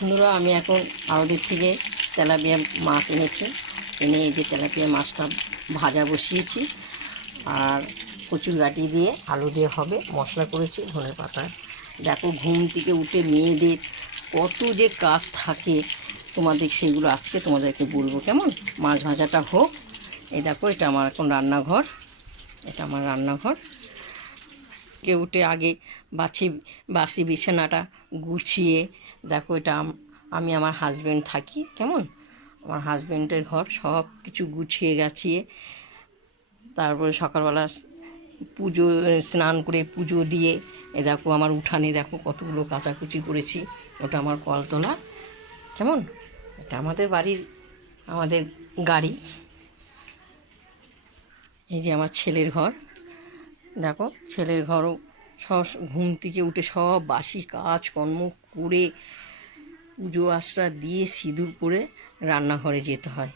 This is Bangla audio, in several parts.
বন্ধুরা, আমি এখন আড়তের থেকে তেলাপিয়া মাছ এনেছি। এনে এই যে তেলাপিয়া মাছটা ভাজা বসিয়েছি, আর কচুর গাঁটি দিয়ে আলু দিয়ে হবে, মশলা করেছি ধনে পাতা। দেখো, ঘুম থেকে উঠে মেয়েদের কত যে কাজ থাকে, তোমাদের সেগুলো আজকে তোমাদেরকে বলবো। কেমন? মাছ ভাজাটা হোক। এই দেখো, এটা আমার এখন রান্নাঘর, এটা আমার রান্নাঘর। কে উঠে আগে বাসি বিছানাটা গুছিয়ে, দেখো এটা আমি আমার হাজব্যান্ড থাকি। কেমন? আমার হাজব্যান্ডের ঘর সব কিছু গুছিয়ে গাছিয়ে, তারপরে সকালবেলা পুজো, স্নান করে পুজো দিয়ে, এ দেখো আমার উঠানে দেখো কতগুলো কাচাকুচি করেছি। ওটা আমার কলতলা। কেমন? এটা আমাদের বাড়ির, আমাদের গাড়ি। এই যে আমার ছেলের ঘর, দেখো ছেলের ঘরও সব ঘুম থেকে উঠে সব বাসি কাজকর্ম করে পুজো আশ্রা দিয়ে সিঁদুর করে রান্নাঘরে যেতে হয়।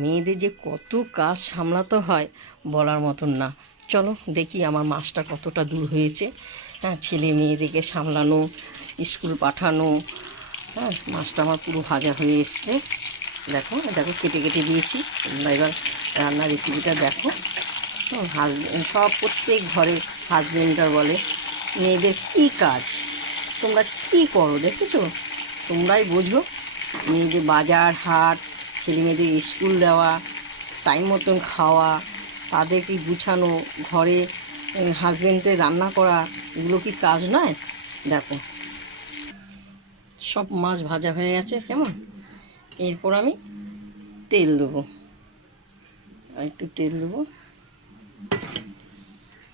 মেয়েদের যে কত কাজ সামলাতে হয় বলার মতন না। চলো দেখি আমার মাছটা কতটা দূর হয়েছে। হ্যাঁ, ছেলে মেয়েদেরকে সামলানো, স্কুল পাঠানো। হ্যাঁ, মাছটা আমার পুরো ভাজা হয়ে এসছে। দেখো দেখো, কেটে কেটে দিয়েছি। তোমরা এবার রান্নার রেসিপিটা দেখো। সব প্রত্যেক ঘরে হাজবেন্ডরা বলে মেয়েদের কী কাজ, তোমরা কী করো দেখেছো? তোমরাই বোঝো। মেয়েদের বাজার হাট, ছেলে মেয়েদের স্কুল দেওয়া, টাইম মতন খাওয়া, তাদেরকে গুছানো, ঘরে হাজবেন্ডদের রান্না করা, এগুলো কি কাজ নয়? দেখো সব মাছ ভাজা হয়ে গেছে। কেমন? এরপর আমি তেল দেবো, আর একটু তেল দেবো।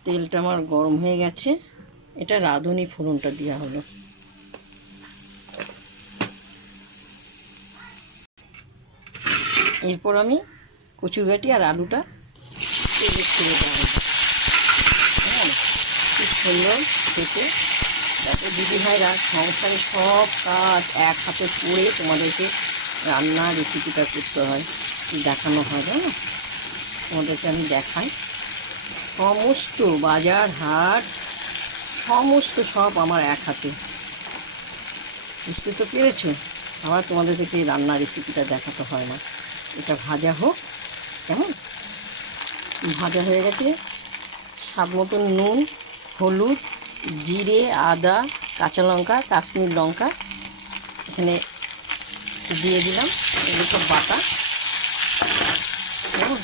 তেলটা আমার গরম হয়ে গেছে। এটা রাঁধুনি ফোড়নটা দেওয়া হলো। এরপর আমি কচুর গাঁটি আর আলুটা তেলে ছেড়ে দেবো। হ্যাঁ, খুব সুন্দর খেতে। দেখো দিদিভাইরা সংসারে সব কাজ এক হাতে করে তোমাদেরকে রান্নার রেসিপিটা করতে হয়, দেখানো হয়, জানো? তোমাদেরকে আমি দেখাই। সমস্ত বাজার হাট সমস্ত সব আমার এক হাতে। বুঝতে তো পেরেছো? আবার তোমাদেরকে রান্নার রেসিপিটা দেখাতে হয় না। এটা ভাজা হোক। কেমন? ভাজা হয়ে গেছে। স্বাদ মতন নুন, হলুদ, জিরে, আদা, কাঁচা লঙ্কা, কাশ্মীর লঙ্কা এখানে দিয়ে দিলাম। এগুলো সব বাটা। কেমন?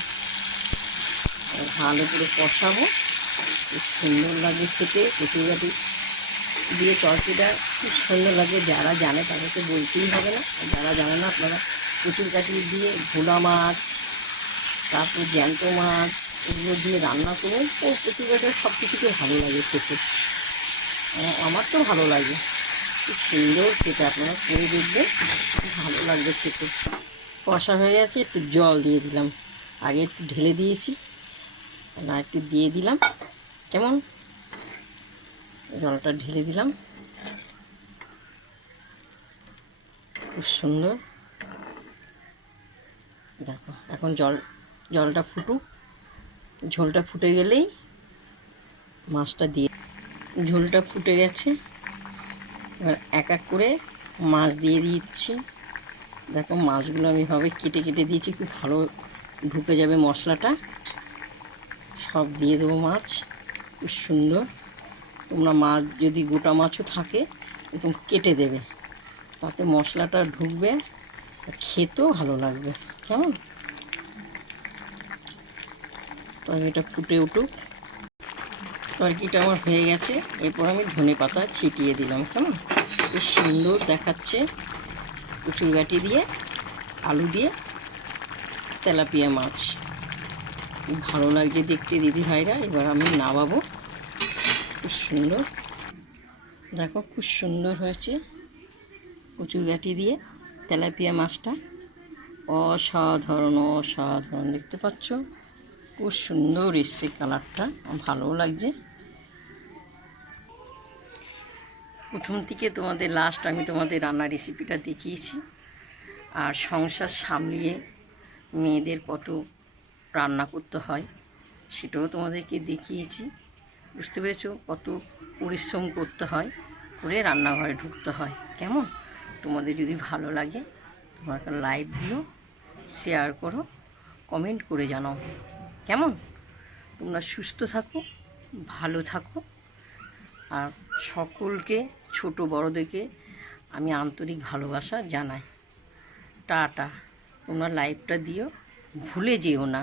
ভালো করে কষাবো। খুব সুন্দর লাগে খেতে। কচুর গাঁটি দিয়ে তরকারিটা খুব সুন্দর লাগে। যারা জানে তাদেরকে বলতেই হবে না, যারা জানে না আপনারা কচুর গাঁটি দিয়ে ভোলা মাছ, তারপর জ্যান্ত মাছ, এগুলো দিয়ে রান্না করুন। ও কচুর গাঁটির সব কিছুতে ভালো লাগে খেতে। আমার তো ভালো লাগে, খুব সুন্দর খেতে। আপনারা করে দেখবেন, খুব ভালো লাগবে খেতে। কষা হয়ে গেছে, একটু জল দিয়ে দিলাম। আগে একটু ঢেলে দিয়েছি, না একটু দিয়ে দিলাম। কেমন? জলটা ঢেলে দিলাম। খুব সুন্দর। দেখো এখন জলটা ফুটুক। ঝোলটা ফুটে গেলেই মাছটা দিয়ে, ঝোলটা ফুটে গেছে। এবার এক এক করে মাছ দিয়ে দিচ্ছি। দেখো মাছগুলো আমি এভাবে কেটে কেটে দিয়েছি, খুব ভালো ঢুকে যাবে মশলাটা। সব দিয়ে দেবো মাছ। খুব সুন্দর। তোমরা মাছ যদি গোটা মাছও থাকে একদম কেটে দেবে, তাতে মশলাটা ঢুকবে, খেতেও ভালো লাগবে। কেমন? তরকারিটা ফুটে উঠুক। তরকারিটা আমার হয়ে গেছে। এরপর আমি ধনে পাতা ছিটিয়ে দিলাম। কেমন? খুব সুন্দর দেখাচ্ছে। কচুর গাঁটি দিয়ে আলু দিয়ে তেলাপিয়া মাছ, খুব ভালো লাগছে দেখতে দিদিভাইরা। এবার আমি নামাবো। খুব সুন্দর। দেখো খুব সুন্দর হয়েছে কচুর গাঁটি দিয়ে তেলাপিয়া মাছটা। অসাধারণ অসাধারণ, দেখতে পাচ্ছ? খুব সুন্দর এসছে কালারটা, ভালোও লাগছে। প্রথম থেকে তোমাদের লাস্ট আমি তোমাদের রান্নার রেসিপিটা দেখিয়েছি। আর সংসার সামলিয়ে মেয়েদের কত রান্না করতে হয় সেটাও তোমাদেরকে দেখিয়েছি। বুঝতে পেরেছো? কত পরিশ্রম করতে হয়, করে রান্নাঘরে ঢুকতে হয়। কেমন? তোমাদের যদি ভালো লাগে তোমরা একটা লাইক দিও, শেয়ার করো, কমেন্ট করে জানাও কেমন। তোমরা সুস্থ থাকো, ভালো থাকো, আর সকলকে ছোট বড়দেরকে আমি আন্তরিক ভালোবাসা জানাই। টাটা। তোমরা লাইভটা দিও, ভুলে যেও না।